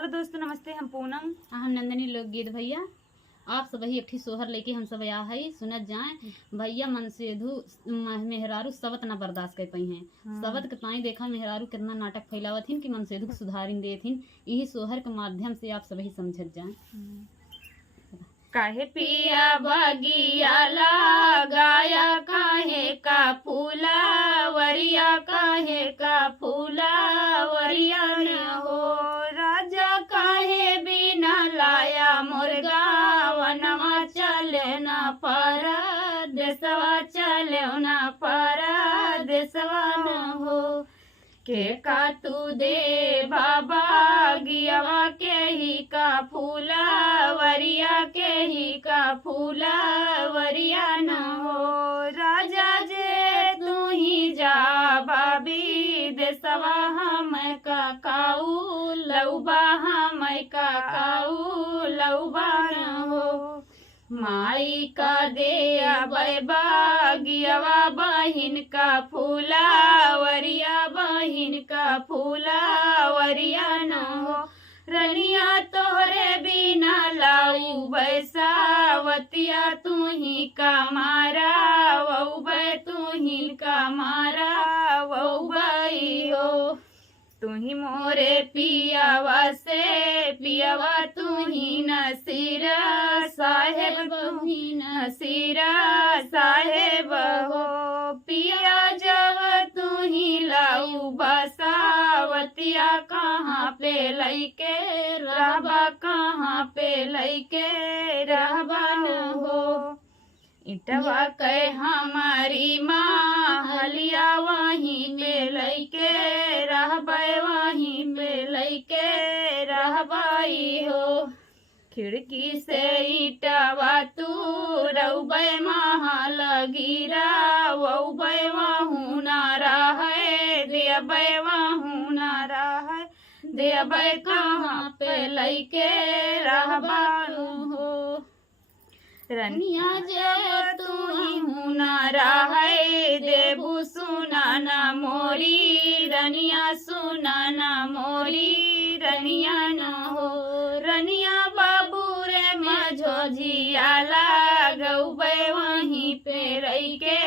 Hello दोस्तों, नमस्ते। हम पूनम, हम नंदनी लोकगीत भैया। आप सब एक ठी सोहर लेके हम सब आया है सुनत जाए भैया मन से मेहरारू सबत ना बर्दाश्त कर पाई हैं। सबत के ताई देखा मेहरारू कितना नाटक फैलावत हिन कि मन से सुधारिन देथिन। यही सोहर के माध्यम से आप सभी समझत जाए। काहे पिया बगिया लगाया, काहे का फूला वरिया, काहे का फूला वरिया न हो। राजा काहे बिना लाया मुर्गा, वनवा चले न पारा देसवा, चले न पारा देसवा न हो। के का तू दे बाबा गियावा के ही का फूला वरिया, के ही का फूला वरिया न हो। राजा जे तू ही जा बाबी देसवा, हम का काऊ लौबा, हम का काऊ लौबा न हो। माई का दे बैबा गियावा बहिन का फूला वरिया, बहिन का फूला वरिया न हो। रनिया तोहरे बिना लाऊ बैसावतिया, तू ही का मारा वऊ बै, तू ही का मारा वऊ बई हो। तू ही मोरे पियावा से पियावा, तू ही नसीर साहेब, तू ही नसीर साहेब हो। पिया जब तू ही लाऊ बसावतिया, कहाँ पे लइके रहबा, कहाँ पे लइके रहबा न हो। इटवा कहे हमारी माँ हलिया, वहीं पे लइके रहबै, वहीं पे लइके रहबाई हो। खिड़की से इटवा तू रउबै, महल गिरा वउबै, वहू ना रहे देबै, वहू ना रहे देबै, कहाँ पे लइके रहबा हो। रनिया जे तू ही हुना रहे देबू, सुना ना मोरी रनिया, सुना ना मोरी रनिया न हो। रनिया बाबू रे मझोझिया लागबै, वहीं पे रहिके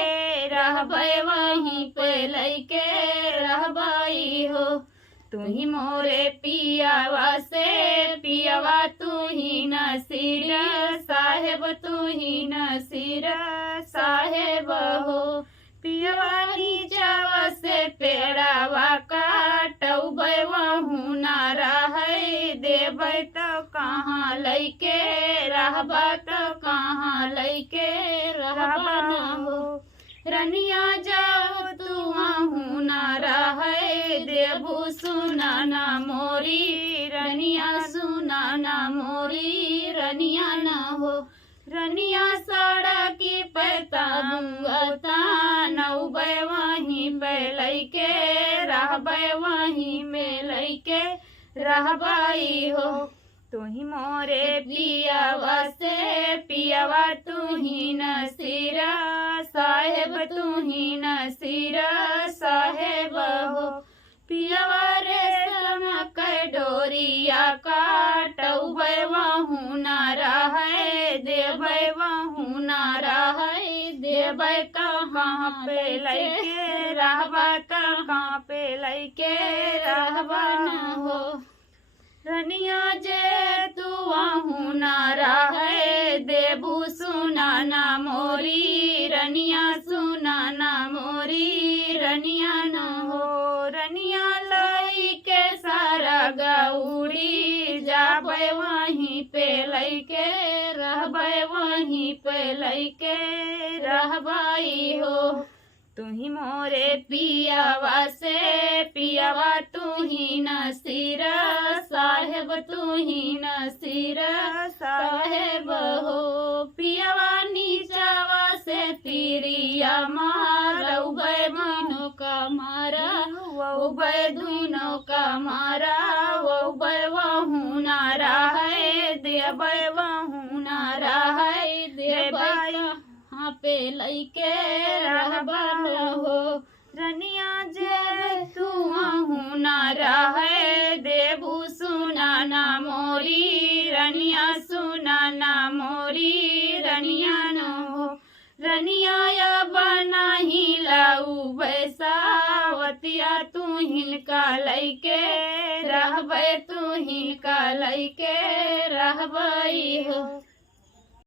रहबै, वहीं पे लइके रहबै हो। तू ही मोरे पियावा से पियावा, तू ही नसीर साहेब, तू ही नसीर साहेब हो। पियावा नीचावा से पेड़ावा काटबै, वहू ना रहे देबै, तो कहाँ लइके रहबा, तो कहाँ लइके रहबा न हो। रनिया जाओ तू वहू ना रहे देबू, सुना ना मोरी रनिया, सुना ना मोरी रनिया न हो। रनिया सड़की पे ताबुता नौबै, वहीं पे लइके रहबै, वहीं में लइके रहबाई हो। तू ही मोरे पियावा से पियावा, तू ही नसीर साहेब, तू ही नसीर साहेब हो। पियावा रे समक डोरिया काटबै, वहू ना रहे देबै, वहू ना रहे देबै, कहाँ पे लइके रहबा, कहाँ पे लइके रहबा न हो। रनिया जे तू वहू ना रहे देबू, सुना ना मोरी रनिया, सुना ना मोरी रनिया न हो। रनिया लइके सारा गौड़ी जाबै, वहीं पे लइके रहबै, वहीं पे लइके रहबाई हो। तू ही मोरे पियावा से पियावा, तू ही नसीर साहेब, तू ही नसीर साहेब हो। पियावा नीचावा से तिरिया मारबै, दुनो का मारा वउबै, दुनो का मारा वउबै, वहू ना रहे देबै, वहू ना रहे देबै, कहाँ पे लइके रहबा न हो। रनिया जे तू वहू ना रहे देबू, सुना ना मोरी रनिया सुना ना मोरी रनिया नो हो रनिया या बना ही लाऊ बैसावतिया तू हिनका लैके रहबै तू हिनका लैके रहबै हो।